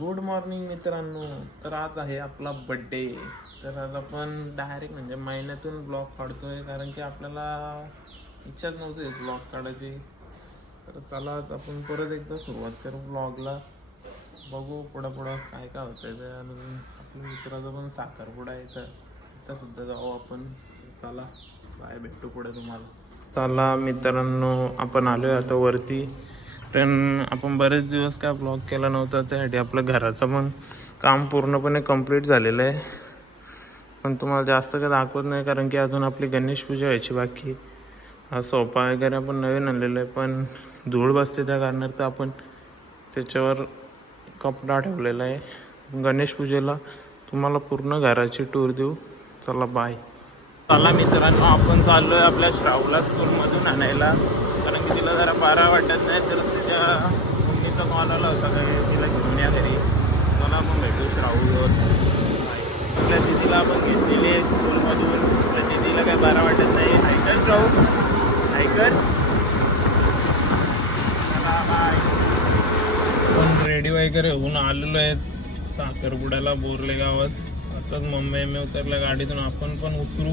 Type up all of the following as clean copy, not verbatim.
Good morning मित्रांनो. तर आज आहे आपला बड्डे. तर आज आपण डायरेक्ट म्हणजे महिन्यातून ब्लॉग काढतोय, कारण की आपल्याला इच्छाच नव्हती ब्लॉग काढायची. तर चला आज आपण परत एकदा सुरुवात करू ब्लॉगला. बघू पुढं पुढं काय काय होतंय. ते अजून आपल्या मित्राचा पण साखरपुडा आहे, तर तिथं सुद्धा जाऊ आपण. चला बाय, भेटू पुढे तुम्हाला. चला मित्रांनो, आपण आलोय आता वरती. पण आपण बरेच दिवस काय ब्लॉग केला नव्हता, त्यासाठी आपलं घराचं पण काम पूर्णपणे कंप्लीट झालेलं आहे. पण तुम्हाला जास्त काय दाखवत नाही, कारण की अजून आपली गणेश पूजा व्हायची बाकी. हा सोफा वगैरे आपण नवीन आणलेलं आहे, पण धूळ बसते त्या कारणार्थ आपण त्याच्यावर कपडा ठेवलेला आहे. गणेश पूजेला तुम्हाला पूर्ण घराची टूर देऊ. चला बाय. चला मित्रांनो, आपण चाललो आहे आपल्या श्रावला स्कूलमधून आणायला, कारण की तिला जरा बरा वाटत नाही. तर तिच्या मम्मीचा कॉल आला होता का तिला घेऊन या घरी. मला आपण भेटू श्रावूवर. आपल्या दिदीला आपण घेतलेली आहे स्कूलमधून. आपल्या दिदीला काही बरा वाटत नाही. ऐकर श्रावू, ऐकर. आपण रेडी वगैरे होऊन आलेलो आहेत साखरपुड्याला बोरले गावात. आताच मम्मी उतरल्या गाडीतून, आपण पण उतरू,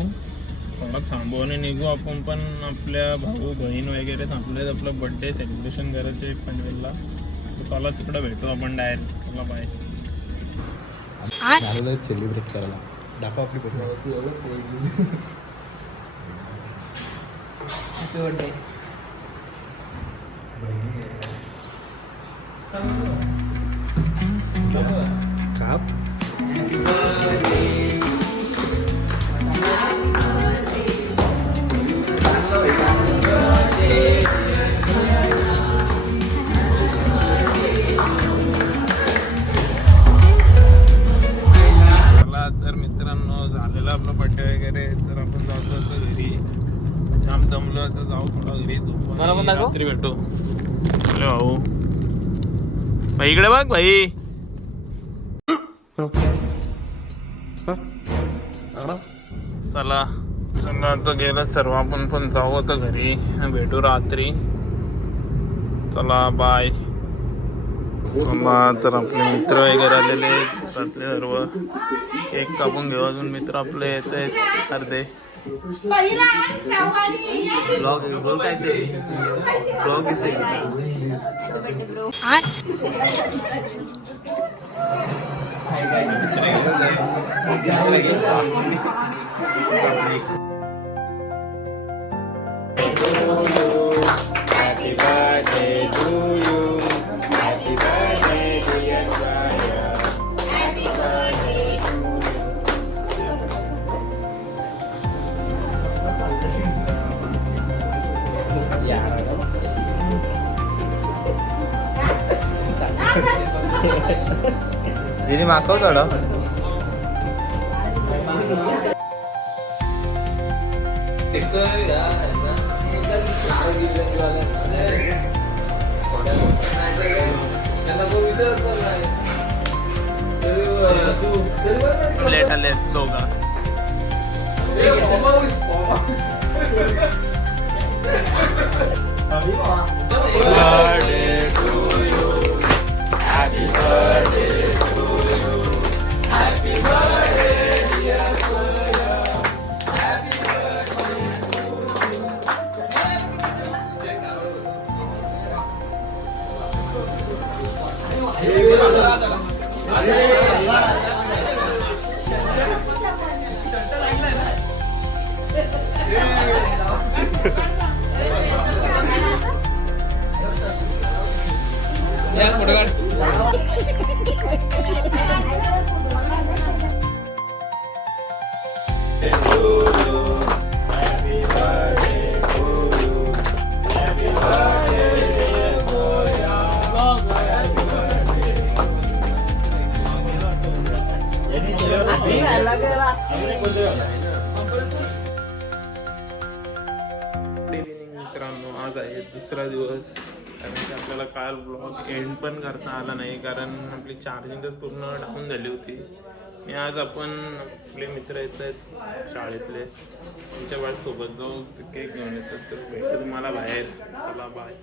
थोडा थांबवणे निघू. आपण पण आपल्या भाऊ बहीण वगैरे थांबलेत, आपलं बड्डे सेलिब्रेशन करायचे पनवेलला. चला तिकडं भेटू आपण डायरेक्ट. चला बाय. सेलिब्रेट करायला दाखव आपली काप. तर मित्रांनो, झालेला आपला बड्डे वगैरे. तर आपण जातो आता घरी. जाम जमलं तर जाऊ थोडा घरी झोपू, रात्री भेटू. चले भाऊ. भाई इकडे बघ भाई. चला सगळं आता गेलं सर्व, आपण पण जाऊ आता घरी. भेटू रात्री. चला बाय. चला, तर आपले मित्र वगैरे आलेले त्यातले सर्व केक कापून घेऊ. अजून मित्र आपले येत आहेत अर्धे. ब्लॉग बोल काय ते blog Happy birthday to you. Happy birthday dear Jaya. Happy birthday to you. Dini मागव थोडं. लेट आले दोघं. Birthday to you. Happy birthday to you. Happy birthday dear Soya. Happy birthday to you. मित्रांनो, आज आहे दुसरा दिवस. कारण की आपल्याला काल ब्लॉग एंड पण करता आला नाही, कारण आपली चार्जिंगच पूर्ण डाऊन झाली होती. आणि आज आपण आपले मित्र येत आहेत शाळेतले, त्यांच्या सोबत जाऊ केक घेऊन येतात. तर भेटू तुम्हाला बाहेर. चला बाय.